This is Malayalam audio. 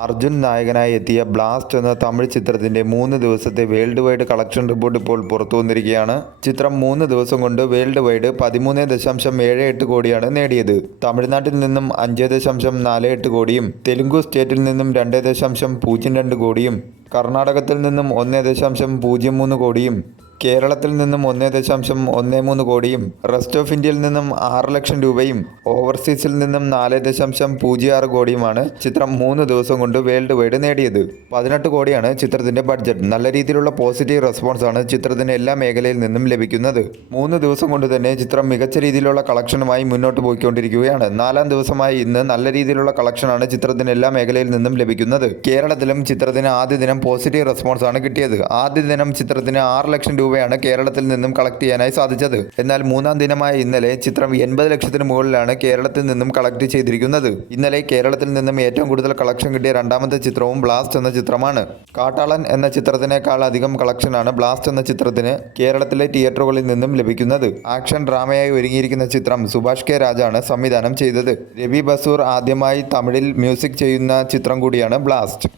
അർജുൻ നായകനായി എത്തിയ ബ്ലാസ്റ്റ് എന്ന തമിഴ് ചിത്രത്തിന്റെ 3 ദിവസത്തെ വേൾഡ് വൈഡ് കളക്ഷൻ റിപ്പോർട്ട് ഇപ്പോൾ പുറത്തു വന്നിരിക്കുകയാണ്. ചിത്രം 3 ദിവസം കൊണ്ട് വേൾഡ് വൈഡ് 13.78 കോടിയാണ് നേടിയത്. തമിഴ്നാട്ടിൽ നിന്നും 5.48 കോടിയും തെലുങ്കു സ്റ്റേറ്റിൽ നിന്നും 2.02 കോടിയും കർണാടകത്തിൽ നിന്നും 1.03 കോടിയും കേരളത്തിൽ നിന്നും 1.13 കോടിയും റെസ്റ്റ് ഓഫ് ഇന്ത്യയിൽ നിന്നും 6 ലക്ഷം രൂപയും ഓവർസീസിൽ നിന്നും 4.06 കോടിയുമാണ് ചിത്രം 3 ദിവസം കൊണ്ട് വേൾഡ് വൈഡ് നേടിയത്. 18 കോടിയാണ് ചിത്രത്തിന്റെ ബഡ്ജറ്റ്. നല്ല രീതിയിലുള്ള പോസിറ്റീവ് റെസ്പോൺസ് ആണ് ചിത്രത്തിന് എല്ലാ മേഖലയിൽ നിന്നും ലഭിക്കുന്നത്. 3 ദിവസം കൊണ്ട് തന്നെ ചിത്രം മികച്ച രീതിയിലുള്ള കളക്ഷനുമായി മുന്നോട്ട് പോയിക്കൊണ്ടിരിക്കുകയാണ്. 4-ാം ദിവസമായി ഇന്ന് നല്ല രീതിയിലുള്ള കളക്ഷനാണ് ചിത്രത്തിന് എല്ലാ മേഖലയിൽ നിന്നും ലഭിക്കുന്നത്. കേരളത്തിലും ചിത്രത്തിന് ആദ്യ ദിനം പോസിറ്റീവ് റെസ്പോൺസ് ആണ് കിട്ടിയത്. ആദ്യ ദിനം ചിത്രത്തിന് 6 ലക്ഷം രൂപയാണ് കേരളത്തിൽ നിന്നും കളക്ട് ചെയ്യാനായി സാധിച്ചത്. എന്നാൽ 3-ാം ദിനമായ ഇന്നലെ ചിത്രം 80 ലക്ഷത്തിന് മുകളിലാണ് കേരളത്തിൽ നിന്നും കളക്ട് ചെയ്തിരിക്കുന്നത്. ഇന്നലെ കേരളത്തിൽ നിന്നും ഏറ്റവും കൂടുതൽ കളക്ഷൻ കിട്ടിയ രണ്ടാമത്തെ ചിത്രവും ബ്ലാസ്റ്റ് എന്ന ചിത്രമാണ്. കാട്ടാളൻ എന്ന ചിത്രത്തിനേക്കാൾ അധികം കളക്ഷനാണ് ബ്ലാസ്റ്റ് എന്ന ചിത്രത്തിന് കേരളത്തിലെ തിയേറ്ററുകളിൽ നിന്നും ലഭിക്കുന്നത്. ആക്ഷൻ ഡ്രാമയായി ഒരുങ്ങിയിരിക്കുന്ന ചിത്രം സുഭാഷ് കെ രാജാണ് സംവിധാനം ചെയ്തത്. രവി ബസൂർ ആദ്യമായി തമിഴിൽ മ്യൂസിക് ചെയ്യുന്ന ചിത്രം കൂടിയാണ് ബ്ലാസ്റ്റ്.